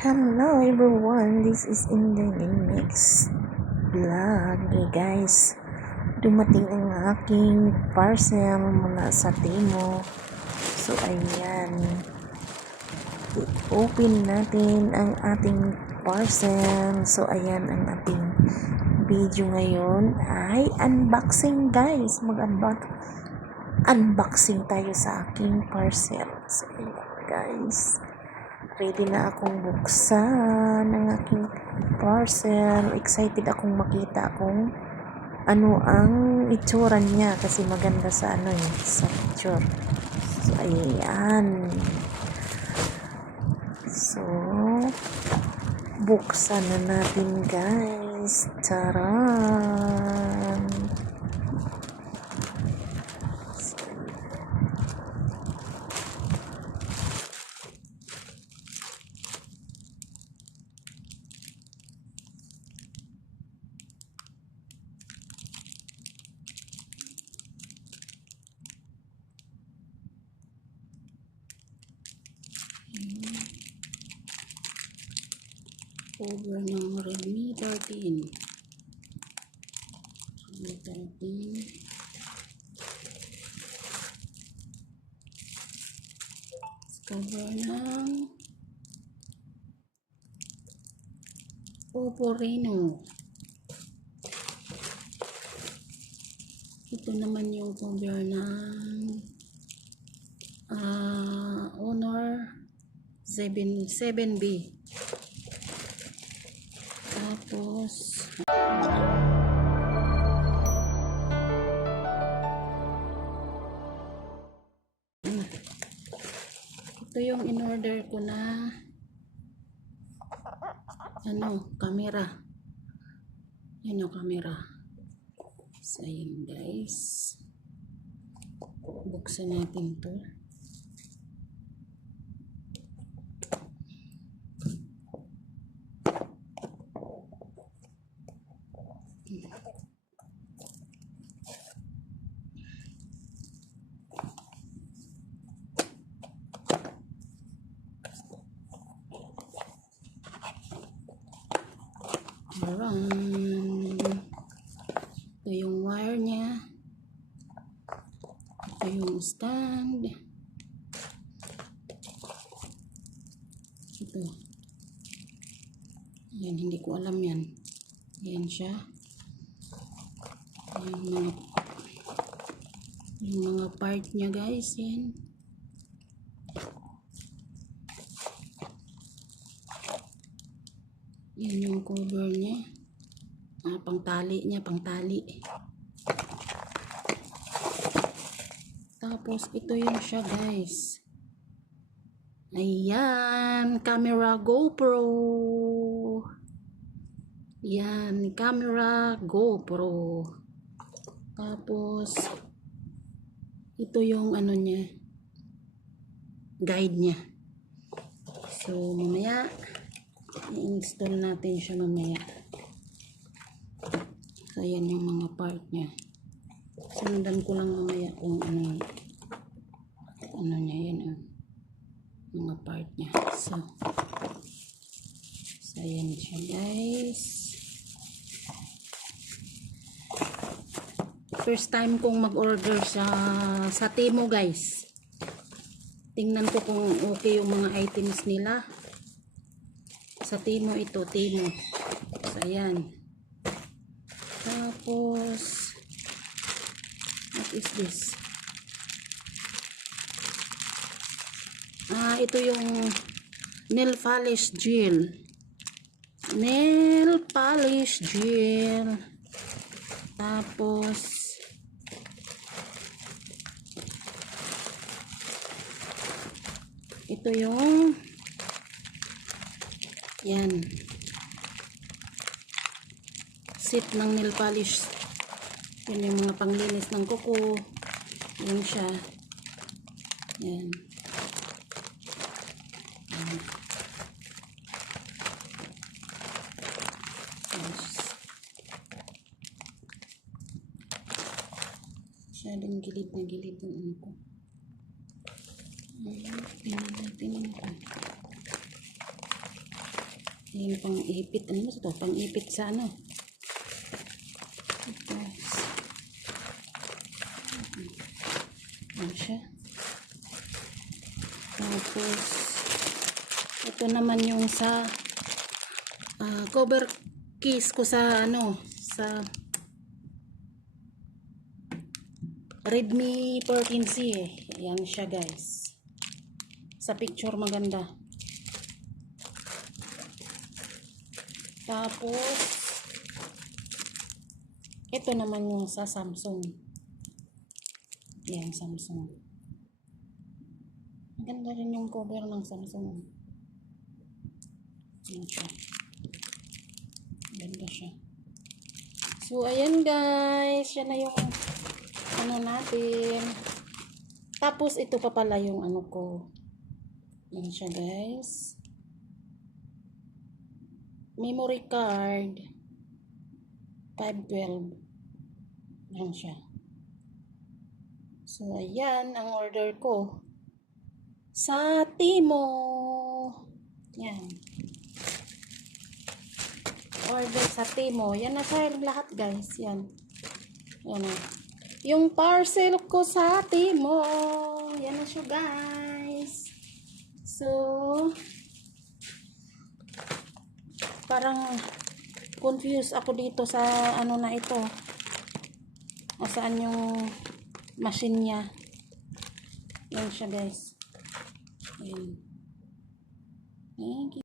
Hello everyone, this is Inday Mix Vlog. Hey guys, dumating ang aking parcel mula sa Timo. So ayan, i-open natin ang ating parcel. So ayan ang ating video ngayon ay unboxing guys. Mag-unbox unboxing tayo sa aking parcel. So ayan guys ready na akong buksan ang aking parcel. Excited akong makita kung ano ang itsura niya kasi maganda sa ano eh, sa picture. So, ayan. So, buksan na natin guys. Taran! Cover ng Redmi 13. Redmi 13. Cover ng Oppo Reno. Ito naman yung cover ng ah Honor 7 7B. Tapos, ito yung in-order ko na ano, camera. Yan yung camera. So, yun guys. Buksan natin to. Ayan. Ito yung wire niya. Ito yung stand. Ito. Ayan, hindi ko alam yan. Ayan siya. Ayan mga yung mga part niya guys. Yan. Yan yung cover niya. Ah, pangtali niya, pangtali. Tapos, ito yung siya, guys. Ayan, camera GoPro. Yan, camera GoPro. Tapos, ito yung ano niya, guide niya. So, mamaya, i-install natin siya mamaya. So, yan yung mga part niya. Sundan ko lang mamaya kung ano ano niya yan ang mga part niya. So, so yan siya guys. First time kong mag-order sa sa Temo guys. Tingnan ko kung okay yung mga items nila sa Timo ito, Timo. So, ayan. Tapos, what is this? Ah, ito yung nail polish gel. Nail polish gel. Tapos, ito yung yan. Set ng nail polish. Yan yung mga panglinis ng kuko. Yan siya. Yan. Masyadong gilid na gilid ng ano ko. Ano ko. Yan pang ipit. Ano ba ito? Pang ipit sa ano? Ito. Yan siya. Tapos, ito naman yung sa ah, cover case ko sa ano, sa Redmi 14C eh. Yan siya guys. Sa picture maganda. Tapos, ito naman yung sa Samsung. Yan, Samsung. Maganda rin yung cover ng Samsung. Yan siya. Ganda siya. So, ayan guys. Yan na yung ano natin. Tapos, ito pa pala yung ano ko. Yan siya guys. Memory card. 512. Yan siya. So, ayan ang order ko. Sa Timo. Yan. Order sa Timo. Yan na siya lahat guys. Yan. Yan na. Yung parcel ko sa Timo. Yan na siya guys. So, parang confused ako dito sa ano na ito. Nasaan yung machine niya. Yan siya guys. Yan. Thank